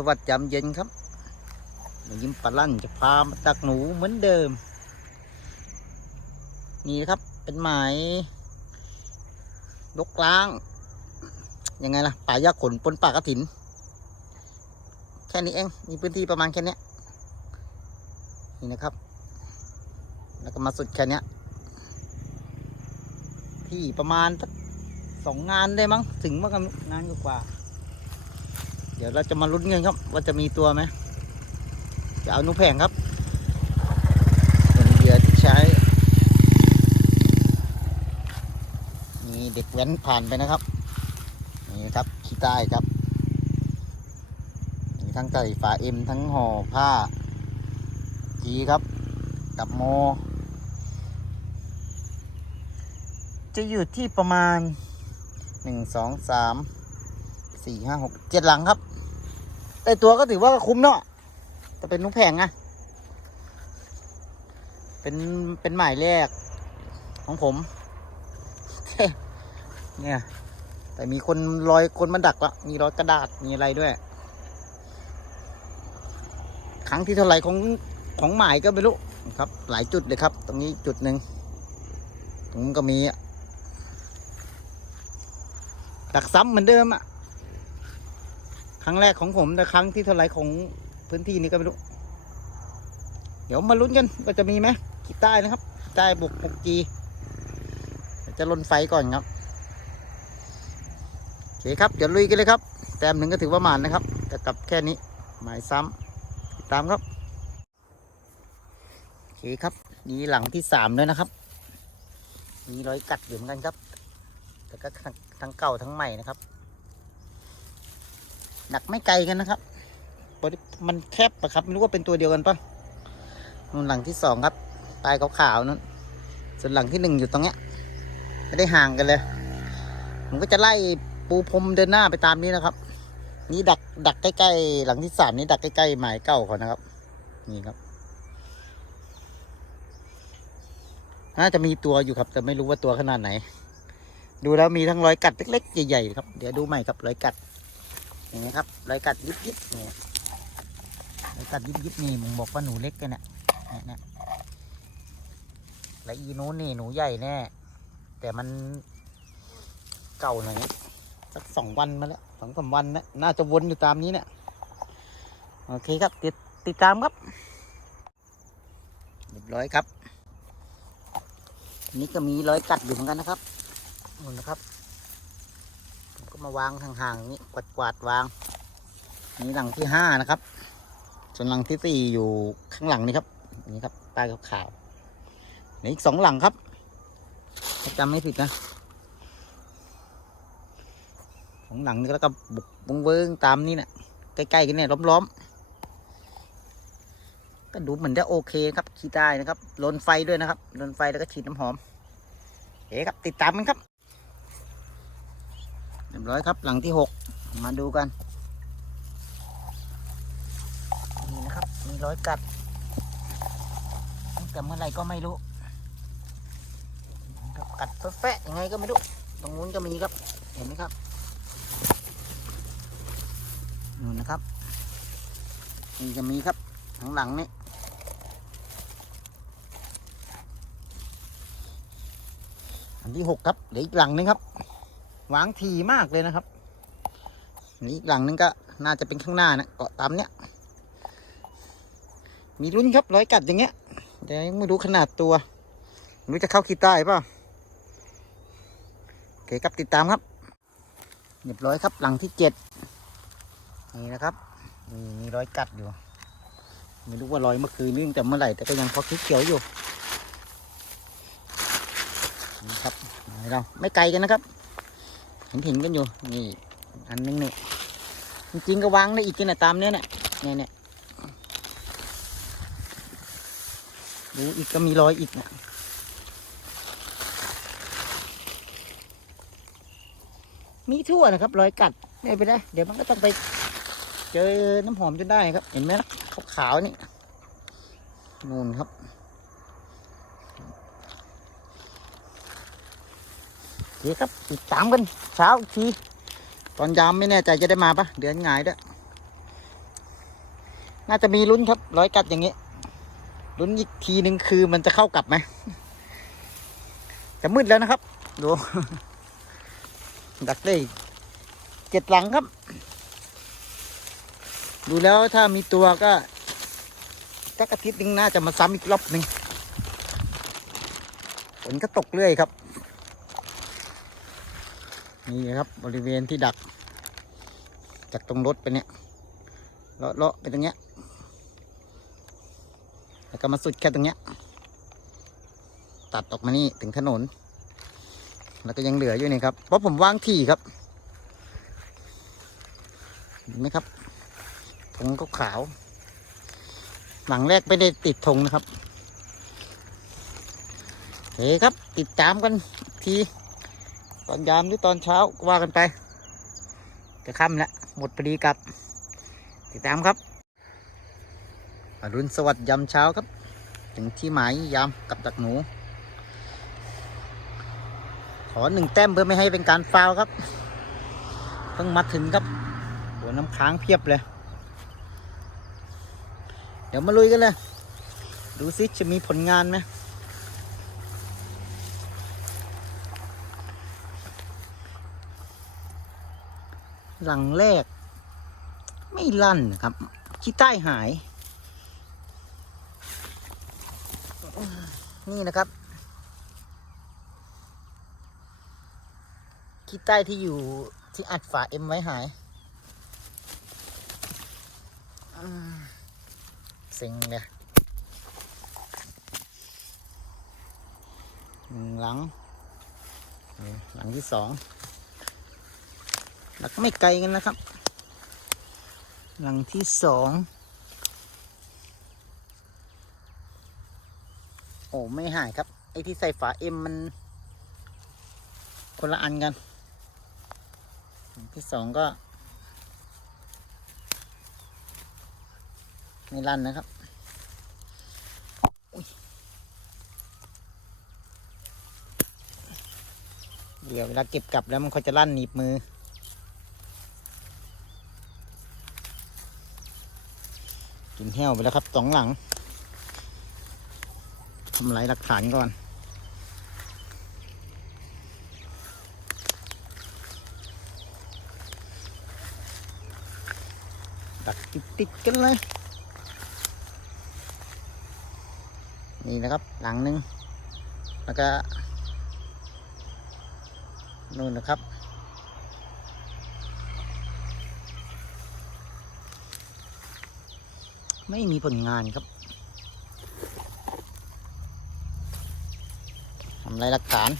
สวัสดิ์ยามเย็นครับยิ้มปลาลั่นจะพามาตักหนูเหมือนเดิม นี่ครับเป็นหมายลกล้าง ยังไงล่ะป่ายาขนปนป่ากระถิน แค่นี้เอง มีพื้นที่ประมาณแค่นี้นี่นะครับ แล้วก็มาสุดแค่นี้ที่ประมาณสักสองงานได้มั้ง ถึงมากกันงานกว่า เดี๋ยวเราจะมาลุ้นเงินครับ ว่าจะมีตัวไหมจะเอานุแผงครับเป็นเหยื่อที่ใช้มีเด็กแว้นผ่านไปนะครับนี่ครับขี้ใต้ครับมีทั้งใส่ฝาเอ็มทั้งห่อผ้าจีครับ กับโม จะอยู่ที่ประมาณหนึ่งสองสามสี่ห้าหกเจ็ดหลังครับ แต่ตัวก็ถือว่าคุ้มเนาะแต่เป็นนุกแผงอะเป็นเป็นหมายแรกของผม เนี่ย แต่มีคนรอยคนมาดักละมีรอยกระดาษมีอะไรด้วย ครั้งที่เท่าไหร่ของของหมายก็ไม่รู้ครับ หลายจุดเลยครับ ตรงนี้จุดหนึ่งตรงนู้ก็มีอะดักซ้ำเหมือนเดิมอะ รั้งแรกของผมแต่ครั้งที่เท่าไหร่ของพื้นที่นี้ก็ไม่รู้ เดี๋ยวมาลุ้นกันว่าจะมีไหมขีใต้นะครับใต้บวกหกจีจะลนไฟก่อนครับโอเคครับเดี๋ยวลุยกันเลยครับ แต้มหนึ่งก็ถือว่าหมานนะครับจะกลับแค่นี้หมายซ้ำติดตามครับโอเคครับนี่หลังที่สามเลยนะครับ มีรอยกัดอยู่เหมือนกันครับ แต่ก็ทั้งเก่าทั้งใหม่นะครับ หนักไม่ไกลกันนะครับ มันแคบปะครับ ไม่รู้ว่าเป็นตัวเดียวกันปะนู่นหลังที่สองครับ ปลายขาวๆนั่นส่วนหลังที่หนึ่งอยู่ตรงเนี้ย ไม่ได้ห่างกันเลย ผมก็จะไล่ปูพรมเดินหน้าไปตามนี้นะครับ นี่ดักดักใกล้ๆหลังที่สามนี่ดักใกล้ๆหมายเก่าเขานะครับ นี่ครับ น่าจะมีตัวอยู่ครับ แต่ไม่รู้ว่าตัวขนาดไหน ดูแล้วมีทั้งรอยกัดเล็กๆใหญ่ๆครับ เดี๋ยวดูใหม่ครับรอยกัด อย่างนี้ครับรอยกัดยิบๆนี่รอยกัดยิบๆนี่มึงบอกว่าหนูเล็กกันเนี่ยเนี่ยเนี่ยและอีนู้นนี่หนูใหญ่แน่ แต่มันเก่าหน่อยสักสองวันมาแล้วสองสามวันนะน่าจะวนอยู่ตามนี้เนี่ยโอเคครับ ติดติดตามครับเรียบร้อยครับ นี่ก็มีรอยกัดอยู่เหมือนกันนะครับนู่นะครับ มก็มาวางห่างๆนี้กวาดกวาดๆวาง นี่หลังที่ห้านะครับ ส่วนหลังที่สี่อยู่ข้างหลังนี่ครับ นี่ครับใต้ขาวๆนี่อีกสองหลังครับถ้าจำไม่ผิดนะของหลังนี่แล้วก็บุกวงเวิงตามนี่เนี่ยใกล้ๆกันเนี่ยล้อมๆ ก็ดูเหมือนจะโอเคครับขี้ได้นะครับลนไฟด้วยนะครับลนไฟแล้วก็ฉีดน้ำหอมเอ๋ครับติดตามมันครับ รียบร้อยครับหลังที่หกมาดูกัน นี่นะครับ มีร้อยกัดตั้งแต่เมื่อไหร่ก็ไม่รู้ กัดแฟะยังไงก็ไม่รู้ ตรงนู้นก็มีครับ เห็นไหมครับนู่นนะครับนี่จะมีครับข้างหลังนี่อันที่หกครับเหลืออีกหลังนึงครับ วางทีมากเลยนะครับ นี่หลังนึงก็น่าจะเป็นข้างหน้านะเกาะตามเนี้ย มีรุ่นครับร้อยกัดอย่างเงี้ยแต่ยังไม่รู้ขนาดตัวรู้จะเข้าขีดใต้ป่าโอเคครับติดตามครับเรียบร้อยครับหลังที่เจ็ดนี่นะครับนี่มีรอยกัดอยู่ ไม่รู้ว่ารอยเมื่อคืนนี่งแต่เมื่อไหร่แต่ก็ยังพอเขียวอยู่นี่ครับเราไม่ไกลกันนะครับ เห็นเห็นกันอยู่ นี่ อันนึงเนี่ยจริงๆก็วางได้อีกกินนะตามเนี้ยเนี่ยเนี่ยเนี่ยดูอีกก็มีรอยอีกนะมีทั่วนะครับ รอยกัดไม่ไปได้ เดี๋ยวมันก็ต้องไป เจอน้ำหอมจนได้ครับ เห็นไหมนะขาวๆนี่ นู่นครับ โอเคครับติดตามกันเช้าอีกทีตอนยามไม่แน่ใจจะได้มาปะเดือนงายด้วยน่าจะมีลุ้นครับร้อยกัดอย่างนี้ลุ้นอีกทีหนึ่งคือมันจะเข้ากลับไหมจะมืดแล้วนะครับดูดักได้เจ็ดหลังครับ ดูแล้วถ้ามีตัวก็สักอาทิตย์หนึงน่าจะมาซ้ำอีกรอบหนึ่งฝนก็ตกเรื่อยครับ นี่ครับบริเวณที่ดัก จากตรงรถไปเนี่ยเลาะเลาะไปตรงเนี้ยแล้วก็มาสุดแค่ตรงเนี้ย ตัดออกมานี่ถึงถนน แล้วก็ยังเหลืออยู่นี่ครับ เพราะผมวางที่ครับเห็นไหมครับธงขาว หลังแรกไม่ได้ติดธงนะครับเฮ้ครับ ติดตามกันอีกที ตอนยามหรือตอนเช้าว่ากันไป จะค่ำแล้วหมดพอดีกับ ติดตามครับอรุณสวัสดิ์ยามเช้าครับ ถึงที่หมายยามกับดักหนู ขอหนึ่งแต้มเพื่อไม่ให้เป็นการฟาวครับ เพิ่งมาถึงครับหัวน้ำค้างเพียบเลย เดี๋ยวมาลุยกันเลย ดูซิจะมีผลงานไหม หลังแรก ไม่ลั่นครับขี้ใต้หาย นี่นะครับขี้ใต้ที่อยู่ที่อัดฝาเอ็มไว้หายเซ็งเลยหนึ่งหลัง หลังที่สอง แล้วก็ไม่ไกลกันนะครับ หลังที่สองโอ้ไม่หายครับ ไอ้ที่ใส่ฝาเอ็มมัน คนละอันกันหลังที่สองก็ ไม่ลั่นนะครับเดี๋ยวเวลาเก็บกลับแล้วมันเขาจะลั่นหนีบมือ กินแห้วไปแล้วครับสองหลังทำลายหลักฐานก่อนดักติดติดๆกันเลย นี่นะครับหลังหนึ่งแล้วก็นู่นนะครับ ไม่มีผลงานครับทำลายหลักฐาน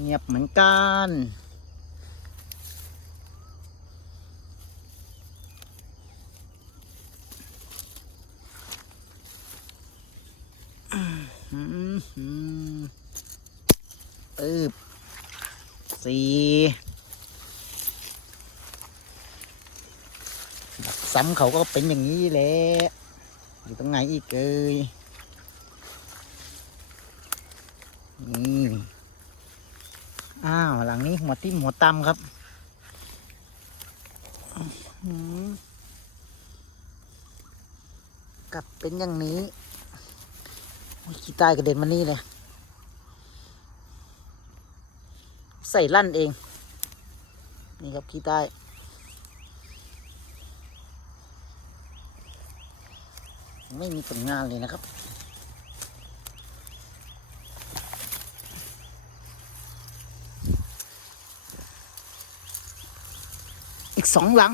เงียบเหมือนกันอืบสี่ซ้ำเขาก็เป็นอย่างนี้แหละ อยู่ตรงไหนอีกเอ้ยนี่ อ้าว หลังนี้หัวติ้มหัวตำครับกลับเป็นอย่างนี้โอ้ยขี้ใต้กระเด็นมานี่เลย ใส่ลั่นเอง นี่ครับขี้ใต้ไม่มีผลงานเลยนะครับ กสองหลัง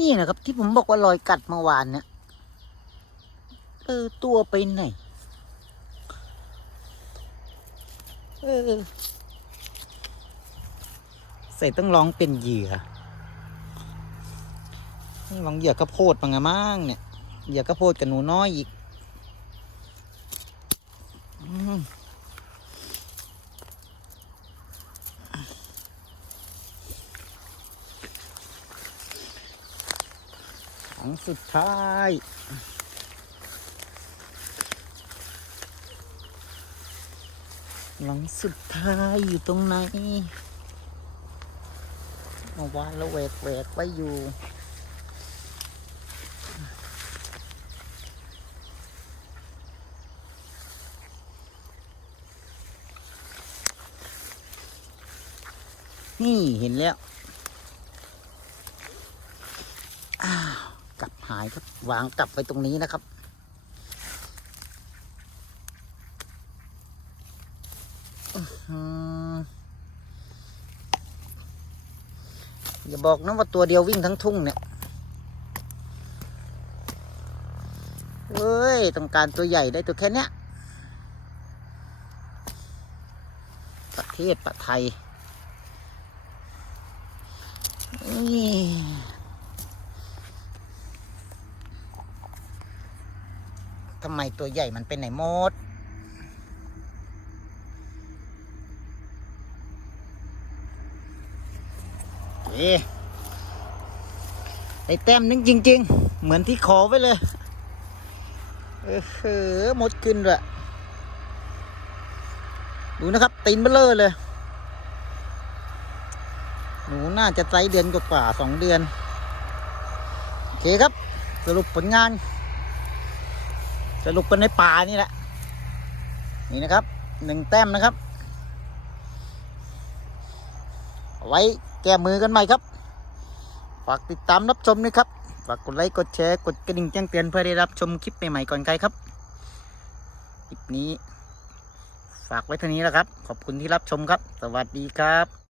นี่นะครับที่ผมบอกว่าลอยกัดเมื่อวานเนี่ย เออ ตัวไปไหน เออ ใส่ต้องลองเป็นเหยื่อลองเหยื่อกระโพดปังไงมั่งเนี่ย เหยื่อกระโพดกับหนูน้อยอีกอืมของสุดท้าย หลังสุดท้ายอยู่ตรงไหนเอาวานแล้วแหวกแหวกไว้อยู่ นี่เห็นแล้ว อ้าว กลับหายครับ วางกลับไว้ตรงนี้นะครับ อย่าบอกนะว่าตัวเดียววิ่งทั้งทุ่งเนี่ยเอ้ย ต้องการตัวใหญ่ได้ตัวแค่เนี้ย ประเทศประไทยทำไมตัวใหญ่มันเป็นไหนหมด เอ๊ะไอแต้มนึงจริง ๆ เหมือนที่ขอไว้เลย เออเออหมดขึ้นด้วยดูนะครับ ตีนเบลเลอร์เลย หนูน่าจะไซส์เดือนกว่าสองเดือน โอเคครับ สรุปผลงาน สรุปกันในป่านี่แหละ นี่นะครับหนึ่งแต้มนะครับ ไว้ แก้มือกันใหม่ครับ ฝากติดตามรับชมด้วยครับ ฝากกดไลค์กดแชร์กดกระดิ่งแจ้งเตือนเพื่อได้รับชมคลิปใหม่ๆก่อนใครครับ คลิปนี้ ฝากไว้เท่านี้แล้วครับ ขอบคุณที่รับชมครับ สวัสดีครับ